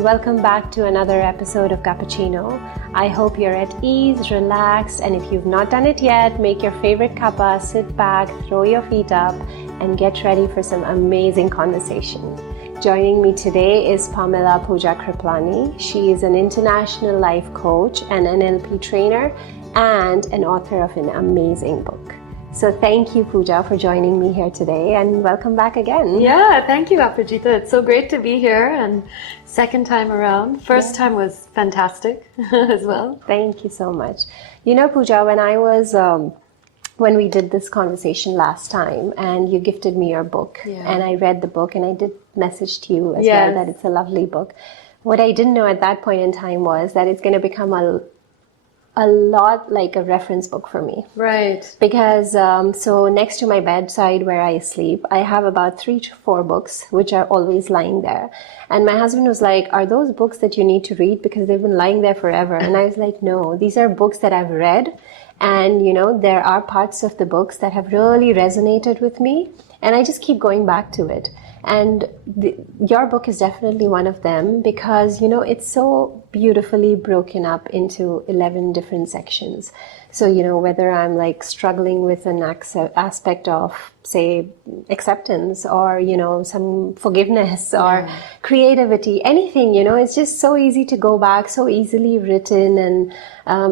and welcome back to another episode of Guppuccino. I hope you're at ease, relaxed, and if you've not done it yet, make your favorite cuppa, sit back, throw your feet up, and get ready for some amazing conversation. Joining me today is Pamela Puja Kirpalani. She is an international life coach, an NLP trainer, and an author of an amazing book. So thank you, Puja, for joining me here today, and welcome back again. Yeah, thank you, Apajita. It's so great to be here, and second time around. First time was fantastic as well. Thank you so much. You know, Puja, when we did this conversation last time, and you gifted me your book, and I read the book, and I did message to you as well that it's a lovely book. What I didn't know at that point in time was that it's going to become a lot like a reference book for me. Right. Because so next to my bedside where I sleep, I have about 3 to 4 books which are always lying there. And my husband was like, are those books that you need to read? Because they've been lying there forever. And I was like, no, these are books that I've read. And, you know, there are parts of the books that have really resonated with me. And I just keep going back to it. And your book is definitely one of them because, you know, it's so beautifully broken up into 11 different sections. So, you know, whether I'm like struggling with an aspect of, say, acceptance or, you know, some forgiveness or creativity, anything, you know, it's just so easy to go back, so easily written. And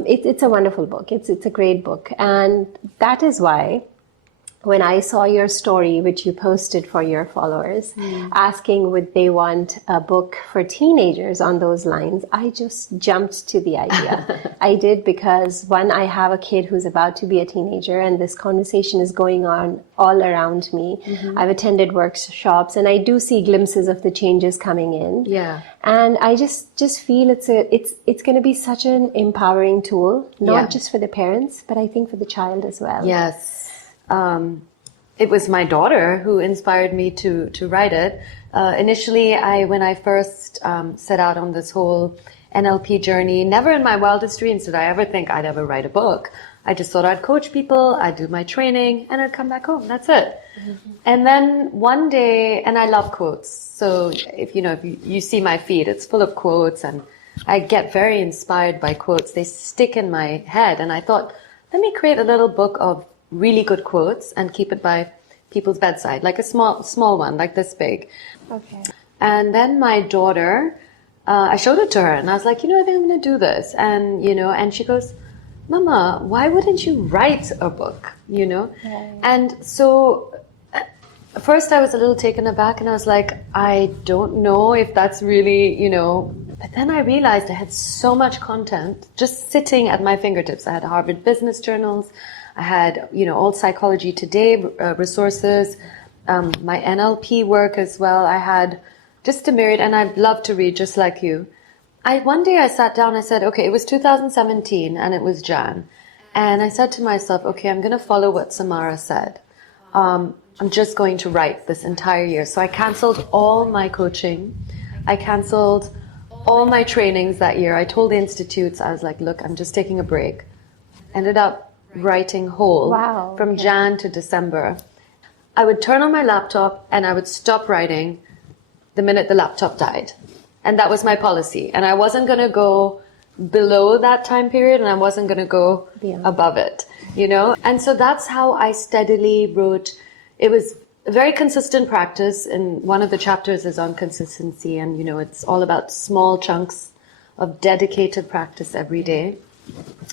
it's a wonderful book. It's a great book. And that is why when I saw your story, which you posted for your followers, asking would they want a book for teenagers on those lines, I just jumped to the idea. I did because, one, I have a kid who's about to be a teenager, and this conversation is going on all around me. I've attended workshops, and I do see glimpses of the changes coming in. Yeah. And I just feel it's going to be such an empowering tool, not just for the parents, but I think for the child as well. Yes. It was my daughter who inspired me to write it. Initially, when I first set out on this whole NLP journey, never in my wildest dreams did I ever think I'd ever write a book. I just thought I'd coach people, I'd do my training, and I'd come back home. That's it. And then one day, and I love quotes. So if you see my feed, it's full of quotes, and I get very inspired by quotes. They stick in my head, and I thought, let me create a little book of really good quotes and keep it by people's bedside, like a small one, like this big. Okay. And then my daughter, I showed it to her, and I was like, I think I'm going to do this. And, and she goes, Mama, why wouldn't you write a book, Right. And so at first I was a little taken aback, and I was like, I don't know if that's really, But then I realized I had so much content just sitting at my fingertips. I had Harvard Business Journals. I had, all Psychology Today resources, my NLP work as well. I had just a myriad, and I love to read just like you. One day I sat down, I said, okay, it was 2017 and it was Jan. And I said to myself, okay, I'm going to follow what Samara said. I'm just going to write this entire year. So I canceled all my coaching. I canceled all my trainings that year. I told the institutes, I was like, look, I'm just taking a break. Ended up writing whole from Jan to December. I would turn on my laptop and I would stop writing the minute the laptop died. And that was my policy. And I wasn't going to go below that time period, and I wasn't going to go above it, And so that's how I steadily wrote. It was a very consistent practice, and one of the chapters is on consistency, and, it's all about small chunks of dedicated practice every day.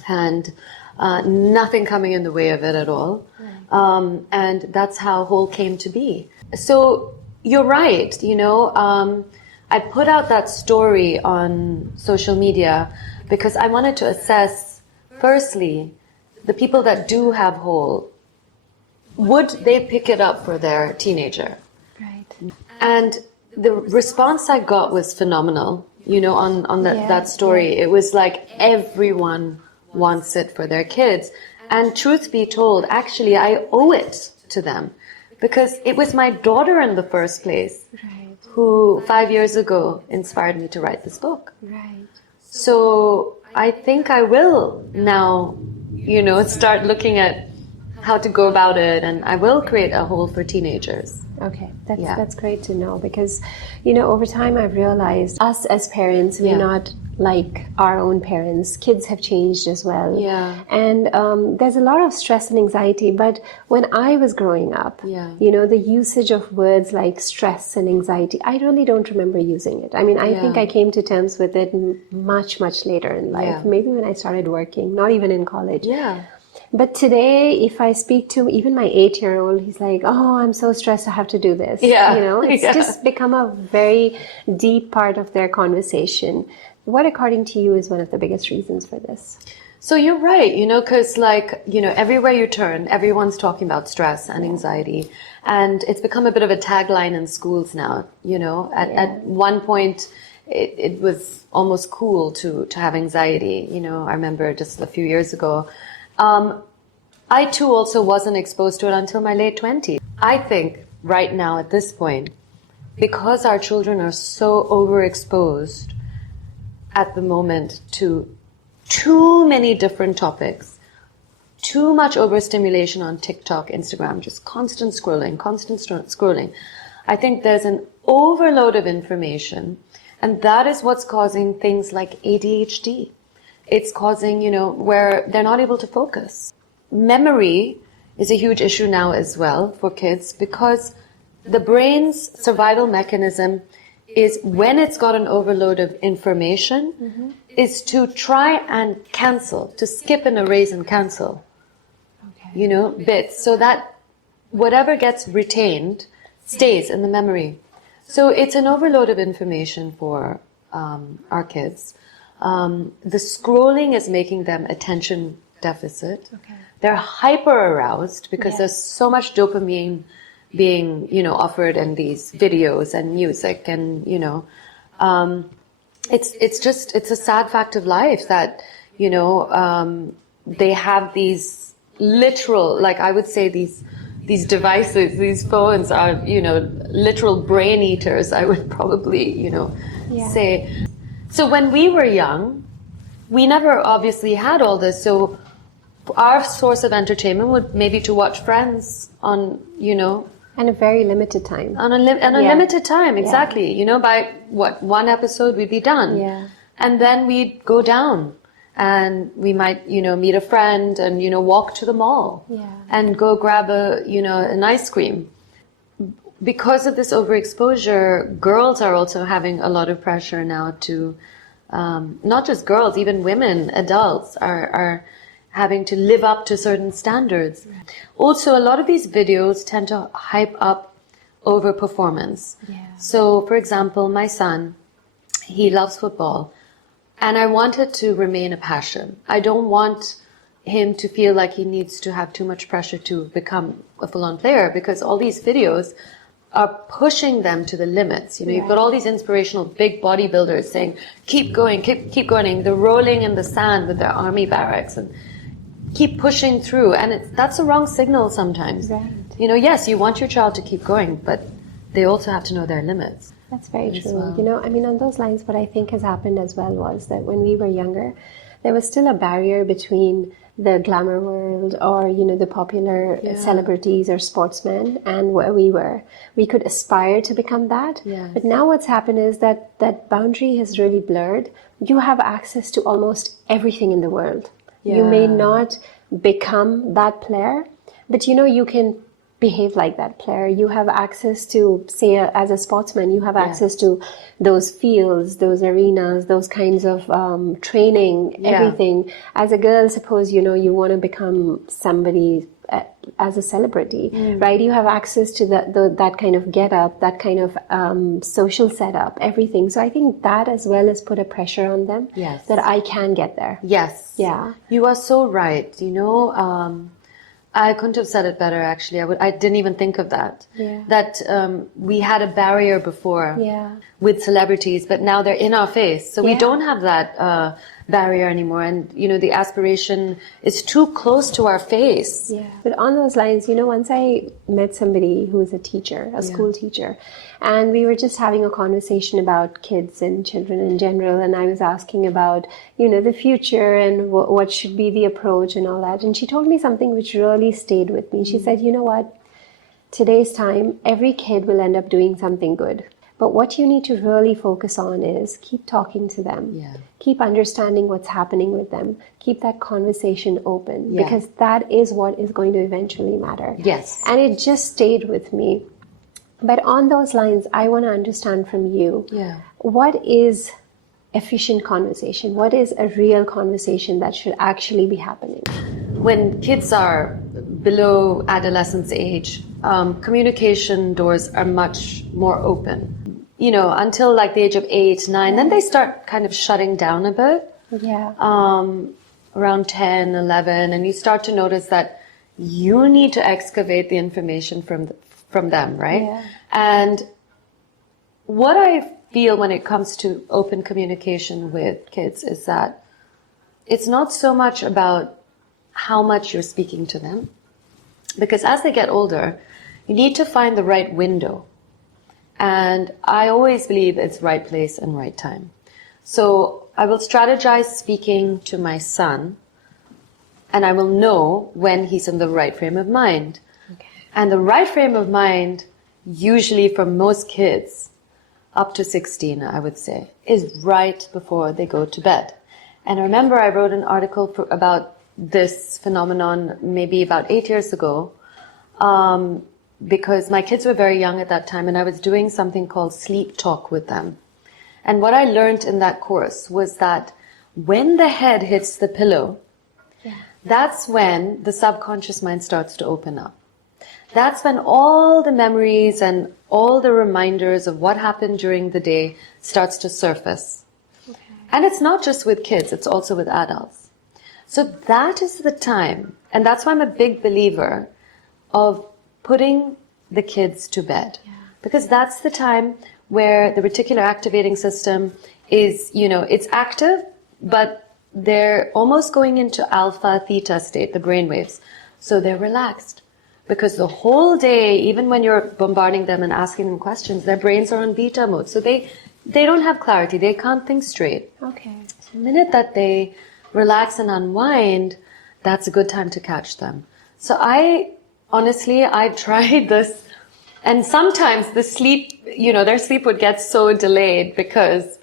And nothing coming in the way of it at all. And that's how Whole came to be. So you're right, I put out that story on social media because I wanted to assess, firstly, the people that do have Whole, would they pick it up for their teenager? Right. And the response I got was phenomenal, on that story. It was like everyone wants it for their kids. And truth be told, actually, I owe it to them because it was my daughter in the first place who 5 years ago inspired me to write this book. Right. So I think I will now, start looking at how to go about it, and I will create a whole for teenagers. Okay, that's Yeah. that's great to know, because over time I've realized us as parents, we're Yeah. not like our own parents. Kids have changed as well. Yeah. And there's a lot of stress and anxiety. But when I was growing up, Yeah. the usage of words like stress and anxiety, I really don't remember using it. I mean, I think Yeah. I came to terms with it much, much later in life. Yeah. Maybe when I started working, not even in college. Yeah. But today, if I speak to even my 8-year-old, he's like, "Oh, I'm so stressed. I have to do this." Yeah. It's Yeah. just become a very deep part of their conversation. What, according to you, is one of the biggest reasons for this? So you're right, because everywhere you turn, everyone's talking about stress and anxiety. And it's become a bit of a tagline in schools now, At one point, it was almost cool to have anxiety. I remember just a few years ago. I too also wasn't exposed to it until my late 20s. I think right now at this point, because our children are so overexposed at the moment to too many different topics, too much overstimulation on TikTok, Instagram, just constant scrolling. I think there's an overload of information, and that is what's causing things like ADHD. It's causing, where they're not able to focus. Memory is a huge issue now as well for kids, because the brain's survival mechanism is, when it's got an overload of information, is to try and cancel, to skip and erase and cancel, bits, so that whatever gets retained stays in the memory. So it's an overload of information for our kids. The scrolling is making them attention deficit. Okay. They're hyper aroused because Yes. there's so much dopamine being, offered in these videos and music, and it's a sad fact of life that they have these literal, like I would say, these devices, these phones are literal brain eaters. I would probably say. So when we were young, we never obviously had all this. So our source of entertainment would maybe to watch Friends on, And a very limited time. on a limited time, exactly. By one episode we'd be done. Yeah. And then we'd go down and we might, meet a friend and, walk to the mall Yeah. and go grab an ice cream. Because of this overexposure, girls are also having a lot of pressure now to, not just girls, even women, adults are having to live up to certain standards. Also, a lot of these videos tend to hype up over performance. Yeah. So, for example, my son, he loves football, and I want it to remain a passion. I don't want him to feel like he needs to have too much pressure to become a full-on player, because all these videos are pushing them to the limits. You've got all these inspirational big bodybuilders saying, keep going, keep going. They're rolling in the sand with their army barracks and keep pushing through. And that's a wrong signal sometimes. Right. Yes, you want your child to keep going, but they also have to know their limits. That's very as true. well. On those lines, what I think has happened as well was that when we were younger, there was still a barrier between the glamour world or, the popular celebrities or sportsmen and where we were. We could aspire to become that. Yes. But now what's happened is that boundary has really blurred. You have access to almost everything in the world. You may Yeah. not become that player, but you can behave like that player. You have access to, say, as a sportsman, you have access to those fields, those arenas, those kinds of training, everything. As a girl, suppose, you want to become somebody as a celebrity, right? You have access to that kind of get up, that kind of social setup, everything. So I think that as well has put a pressure on them Yes. that I can get there. Yes. Yeah. You are so right. I couldn't have said it better, actually. I didn't even think of that. Yeah. That we had a barrier before Yeah. with celebrities, but now they're in our face. So we Yeah. don't have that barrier anymore, and the aspiration is too close to our face. Yeah. But on those lines, once I met somebody who was a teacher, a school teacher, and we were just having a conversation about kids and children in general, and I was asking about, the future and what should be the approach and all that. And she told me something which really stayed with me. She said, you know what? Today's time, every kid will end up doing something good. But what you need to really focus on is keep talking to them. Yeah. Keep understanding what's happening with them. Keep that conversation open, Yeah. because that is what is going to eventually matter. Yes. And it just stayed with me. But on those lines, I want to understand from you, what is efficient conversation? What is a real conversation that should actually be happening? When kids are below adolescence age, communication doors are much more open. Until like the age of 8, 9, then they start kind of shutting down a bit. Yeah. Around 10, 11, and you start to notice that you need to excavate the information from them, right? Yeah. And what I feel when it comes to open communication with kids is that it's not so much about how much you're speaking to them, because as they get older, you need to find the right window. And I always believe it's right place and right time. So I will strategize speaking to my son, and I will know when he's in the right frame of mind. Okay. And the right frame of mind, usually for most kids, up to 16, I would say, is right before they go to bed. And I remember I wrote an article about this phenomenon maybe about 8 years ago, because my kids were very young at that time, and I was doing something called sleep talk with them. And what I learned in that course was that when the head hits the pillow, that's when the subconscious mind starts to open up. That's when all the memories and all the reminders of what happened during the day starts to surface. Okay. And it's not just with kids, it's also with adults. So that is the time, and that's why I'm a big believer of putting the kids to bed. Yeah. Because that's the time where the reticular activating system is, it's active, but they're almost going into alpha theta state, the brain waves. So they're relaxed. Because the whole day, even when you're bombarding them and asking them questions, their brains are on beta mode. So they don't have clarity. They can't think straight. Okay. So the minute that they relax and unwind, that's a good time to catch them. So honestly, I tried this, and sometimes the sleep, their sleep would get so delayed because,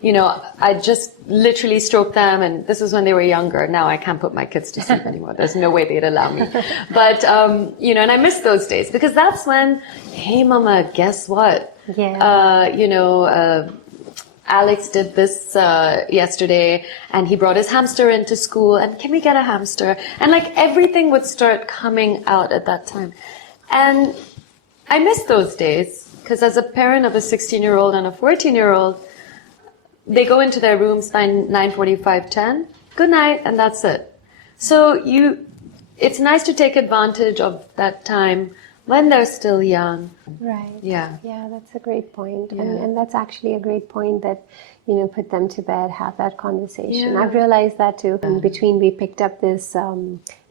I just literally stroked them, and this was when they were younger. Now I can't put my kids to sleep anymore. There's no way they'd allow me. But, and I miss those days, because that's when, hey mama, guess what? Yeah. Alex did this yesterday, and he brought his hamster into school, and can we get a hamster? And like everything would start coming out at that time. And I miss those days, because as a parent of a 16-year-old and a 14-year-old, they go into their rooms by 9:45, 10, good night, and that's it. So it's nice to take advantage of that time when they're still young. Right. Yeah. Yeah, that's a great point. Yeah. And that's actually a great point that, put them to bed, have that conversation. Yeah. I've realized that too. In between, we picked up this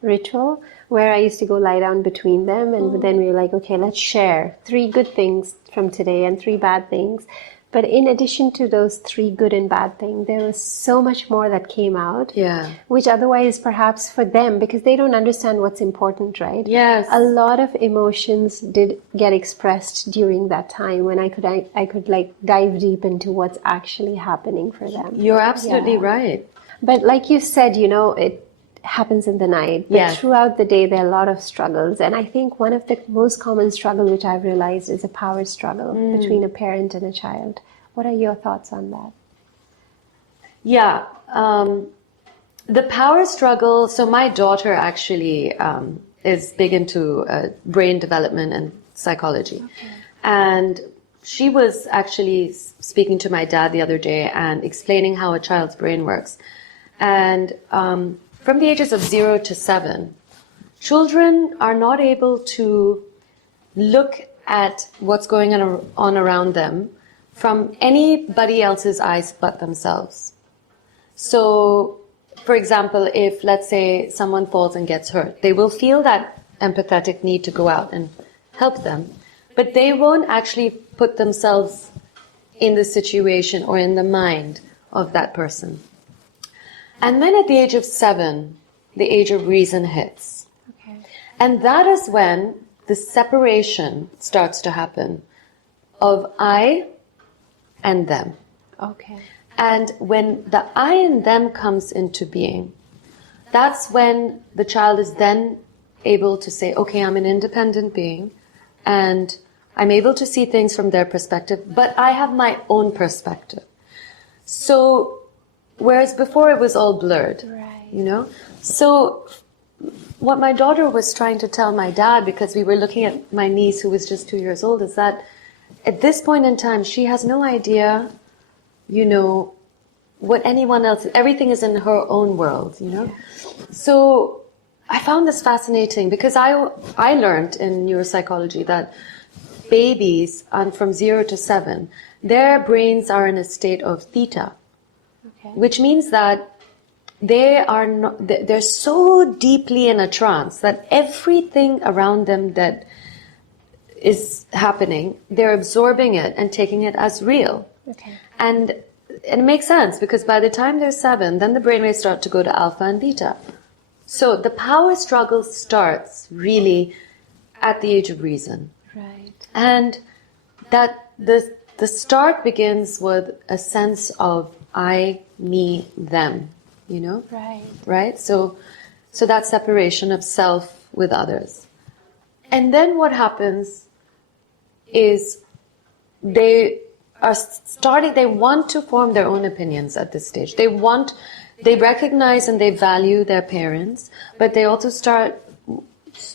ritual where I used to go lie down between them, and then we were like, okay, let's share 3 good things from today and 3 bad things. But in addition to those 3 good and bad things, there was so much more that came out. Yeah. Which otherwise, perhaps for them, because they don't understand what's important, right? Yes. A lot of emotions did get expressed during that time when I could like dive deep into what's actually happening for them. You're absolutely Yeah. right. But like you said, it happens in the night. But Yes. throughout the day, there are a lot of struggles. And I think one of the most common struggle, which I've realized, is a power struggle between a parent and a child. What are your thoughts on that? Yeah. The power struggle. So my daughter actually is big into brain development and psychology. Okay. And she was actually speaking to my dad the other day and explaining how a child's brain works. And from the ages of 0 to 7, children are not able to look at what's going on around them from anybody else's eyes but themselves. So, for example, if let's say someone falls and gets hurt, they will feel that empathetic need to go out and help them, but they won't actually put themselves in the situation or in the mind of that person. And then at the age of 7, the age of reason hits. Okay. And that is when the separation starts to happen of I and them. Okay. And when the I and them comes into being, that's when the child is then able to say, okay, I'm an independent being and I'm able to see things from their perspective, but I have my own perspective. So, whereas before it was all blurred, Right. you know? So, what my daughter was trying to tell my dad, because we were looking at my niece who was just 2 years old, is that at this point in time, she has no idea, you know, what anyone else, everything is in her own world, you know? So I found this fascinating because I learned in neuropsychology that babies from 0 to 7, their brains are in a state of theta, Okay. which means that they're so deeply in a trance that everything around them that is happening, they're absorbing it and taking it as real. Okay. And it makes sense because by the time they're 7, then the brainwaves start to go to alpha and beta. So the power struggle starts really at the age of reason. Right. And that the start begins with a sense of I, me, them, you know? Right. Right? So that separation of self with others. And then what happens is they want to form their own opinions at this stage. They recognize and they value their parents, but they also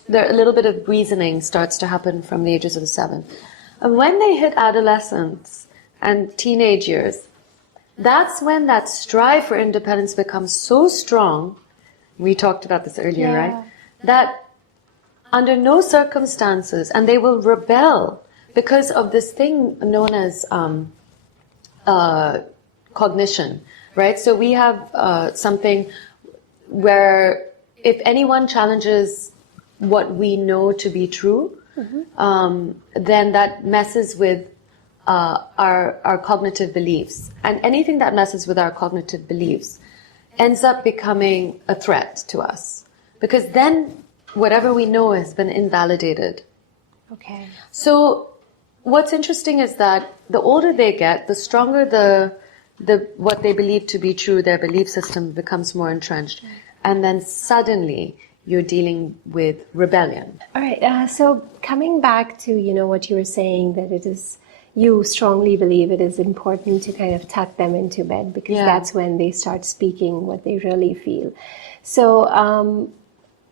a little bit of reasoning starts to happen from the ages of 7. And when they hit adolescence and teenage years, that's when that strive for independence becomes so strong. We talked about this earlier, Yeah. right? That under no circumstances, and they will rebel because of this thing known as cognition, right? So we have something where if anyone challenges what we know to be true, then that messes with our cognitive beliefs. And anything that messes with our cognitive beliefs ends up becoming a threat to us. Because then whatever we know has been invalidated. Okay. So what's interesting is that the older they get, the stronger the what they believe to be true, their belief system becomes more entrenched. And then suddenly you're dealing with rebellion. All right. So coming back to, what you were saying, that it is, you strongly believe it is important to kind of tuck them into bed because that's when they start speaking what they really feel. So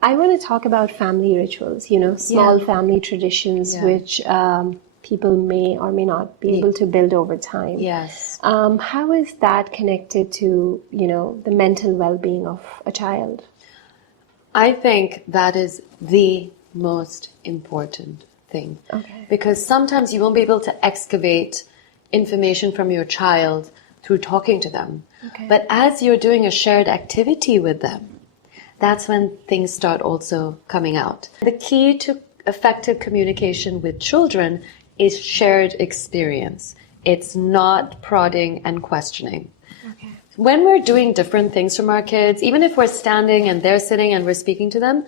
I want to talk about family rituals, small family traditions which people may or may not be able to build over time. Yes. How is that connected to, the mental well-being of a child? I think that is the most important thing. Okay. Because sometimes you won't be able to excavate information from your child through talking to them. Okay. But as you're doing a shared activity with them, that's when things start also coming out. The key to effective communication with children is shared experience. It's not prodding and questioning. Okay. When we're doing different things from our kids, even if we're standing and they're sitting and we're speaking to them,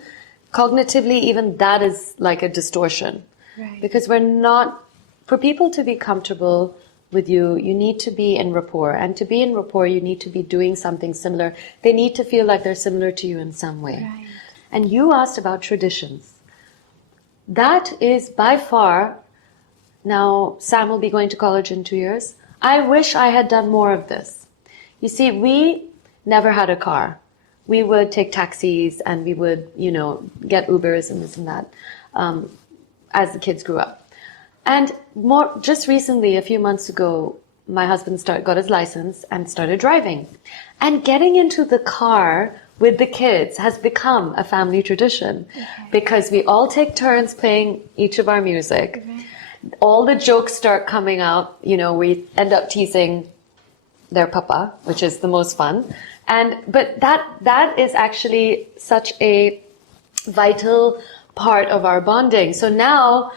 cognitively, even that is like a distortion. Right. Because for people to be comfortable with you, you need to be in rapport. And to be in rapport, you need to be doing something similar. They need to feel like they're similar to you in some way. Right. And you asked about traditions. That is by far, now Sam will be going to college in 2 years. I wish I had done more of this. You see, we never had a car. We would take taxis and we would, get Ubers and this and that as the kids grew up. And just recently, a few months ago, my husband got his license and started driving. And getting into the car with the kids has become a family tradition because we all take turns playing each of our music. All the jokes start coming out. We end up teasing their papa, which is the most fun. But that is actually such a vital part of our bonding. So now,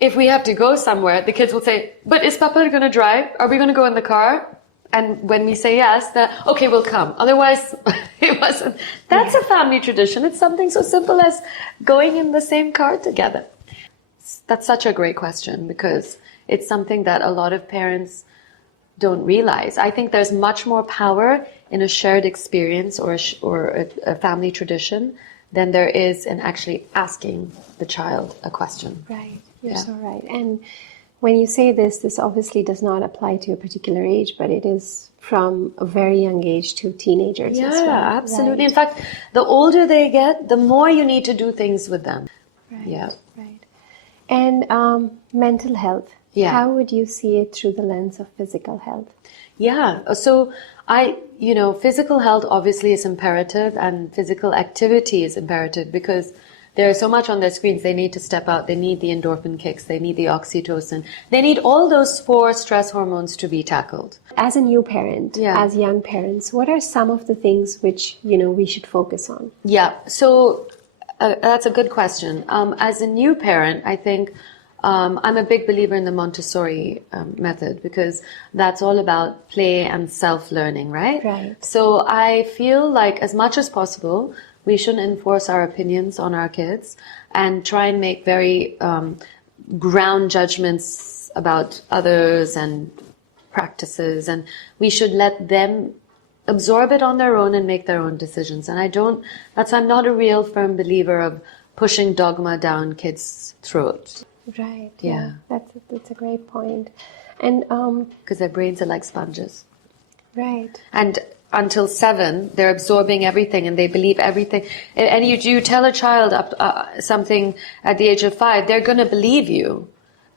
if we have to go somewhere, the kids will say, but is Papa going to drive? Are we going to go in the car? And when we say yes, okay, we'll come. Otherwise, it wasn't. That's a family tradition. It's something so simple as going in the same car together. That's such a great question, because it's something that a lot of parents don't realize. I think there's much more power in a shared experience or a family tradition than there is in actually asking the child a question. Right. You're so right. And when you say this obviously does not apply to a particular age, but it is from a very young age to teenagers as well. Yeah, absolutely. Right. In fact, the older they get, the more you need to do things with them. Right. Yeah. Right. And mental health. Yeah. How would you see it through the lens of physical health? Yeah. So physical health obviously is imperative, and physical activity is imperative, because there's so much on their screens. They need to step out. They need the endorphin kicks. They need the oxytocin. They need all those 4 stress hormones to be tackled. As a new parent, as young parents, what are some of the things which, we should focus on? Yeah. So that's a good question. As a new parent, I think I'm a big believer in the Montessori method, because that's all about play and self-learning, right? Right. So I feel like, as much as possible, we shouldn't enforce our opinions on our kids and try and make very ground judgments about others and practices. And we should let them absorb it on their own and make their own decisions. And that's why I'm not a real firm believer of pushing dogma down kids' throats. Right. Yeah. That's a great point. And because their brains are like sponges. Right. And until 7, they're absorbing everything and they believe everything. And you tell a child something at the age of 5, they're going to believe you,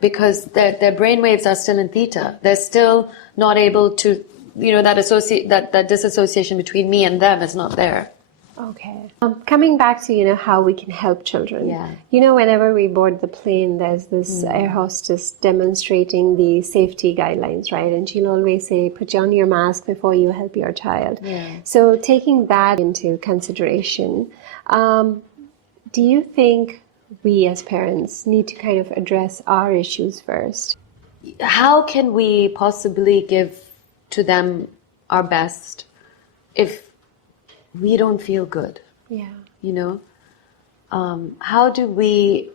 because their brain waves are still in theta. They're still not able to, that disassociation between me and them is not there. Okay. Coming back to, how we can help children. Yeah. Whenever we board the plane, there's this air hostess demonstrating the safety guidelines, right? And she'll always say, put on your mask before you help your child. Yeah. So taking that into consideration, do you think we as parents need to kind of address our issues first? How can we possibly give to them our best if we don't feel good? Yeah. How do we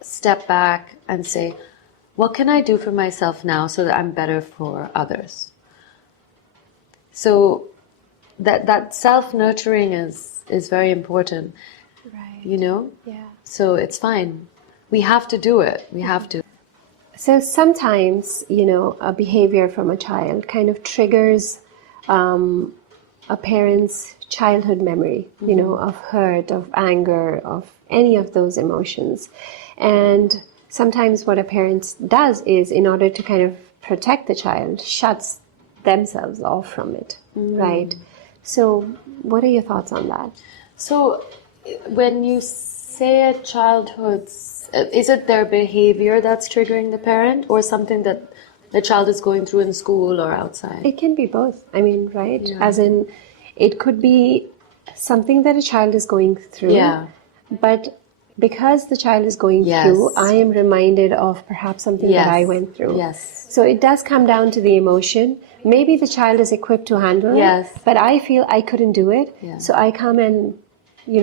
step back and say, what can I do for myself now so that I'm better for others? So that self-nurturing is very important. Right. Yeah. So it's fine. We have to do it. We have to. So sometimes, a behavior from a child kind of triggers a parent's childhood memory, of hurt, of anger, of any of those emotions. And sometimes what a parent does is, in order to kind of protect the child, shuts themselves off from it, right? So what are your thoughts on that? So when you say a childhood, is it their behavior that's triggering the parent, or something that the child is going through in school or outside? It can be both. Right? Yeah. As in, it could be something that a child is going through. Yeah. But because the child is going through, I am reminded of perhaps something that I went through. Yes. So it does come down to the emotion. Maybe the child is equipped to handle it, but I feel I couldn't do it. Yeah. So I come and,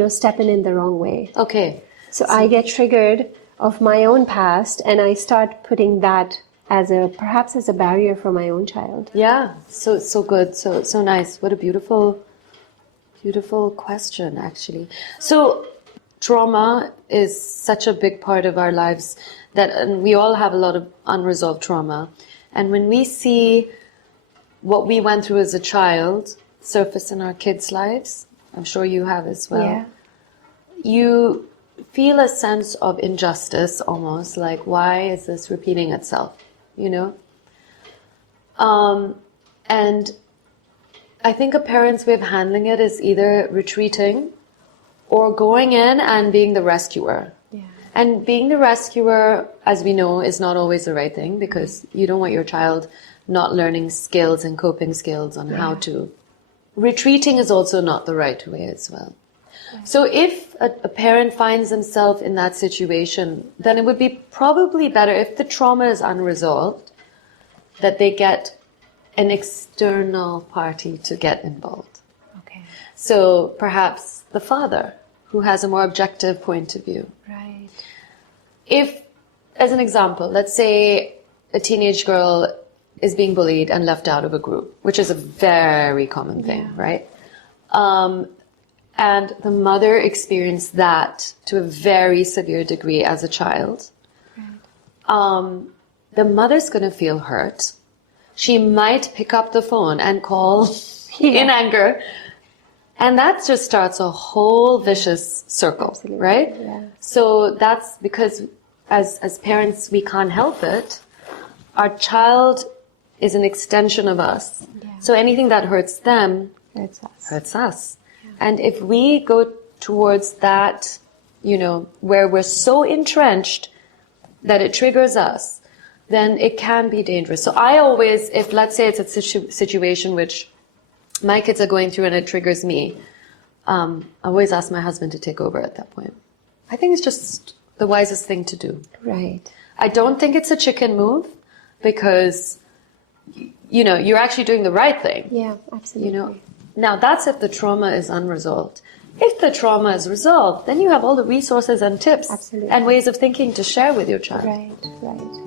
step in the wrong way. Okay. So I get triggered of my own past, and I start putting that perhaps as a barrier for my own child. Yeah, so good, so nice. What a beautiful question, actually. So trauma is such a big part of our lives, and we all have a lot of unresolved trauma. And when we see what we went through as a child surface in our kids' lives, I'm sure you have as well, you feel a sense of injustice, almost like, why is this repeating itself? And I think a parent's way of handling it is either retreating or going in and being the rescuer. Yeah. And being the rescuer, as we know, is not always the right thing, because you don't want your child not learning skills and coping skills on how to retreating is also not the right way as well. So if a parent finds himself in that situation, then it would be probably better, if the trauma is unresolved, that they get an external party to get involved. Okay. So perhaps the father, who has a more objective point of view. Right. If, as an example, let's say a teenage girl is being bullied and left out of a group, which is a very common thing, right? And the mother experienced that to a very severe degree as a child. Right. The mother's going to feel hurt. She might pick up the phone and call in anger. And that just starts a whole vicious circle, absolutely, right? Yeah. So that's because as parents, we can't help it. Our child is an extension of us. Yeah. So anything that hurts them hurts us. Yeah. And if we go towards that, where we're so entrenched that it triggers us, then it can be dangerous. So I always, if let's say it's a situation which my kids are going through and it triggers me, I always ask my husband to take over at that point. I think it's just the wisest thing to do. Right. I don't think it's a chicken move, because, you're actually doing the right thing. Yeah, absolutely. Now that's if the trauma is unresolved. If the trauma is resolved, then you have all the resources and tips and ways of thinking to share with your child. Right.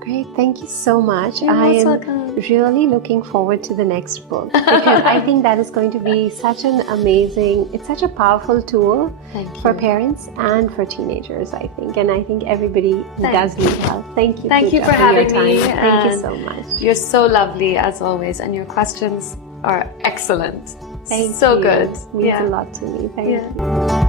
Great, thank you so much. I am really looking forward to the next book, because I think that is going to be such an amazing, it's such a powerful tool for parents and for teenagers, I think. And I think everybody does need help. Thank you. Thank you for having me. Thank you so much. You're so lovely as always, and your questions are excellent. Thank you. So good. It means a lot to me. Thank you.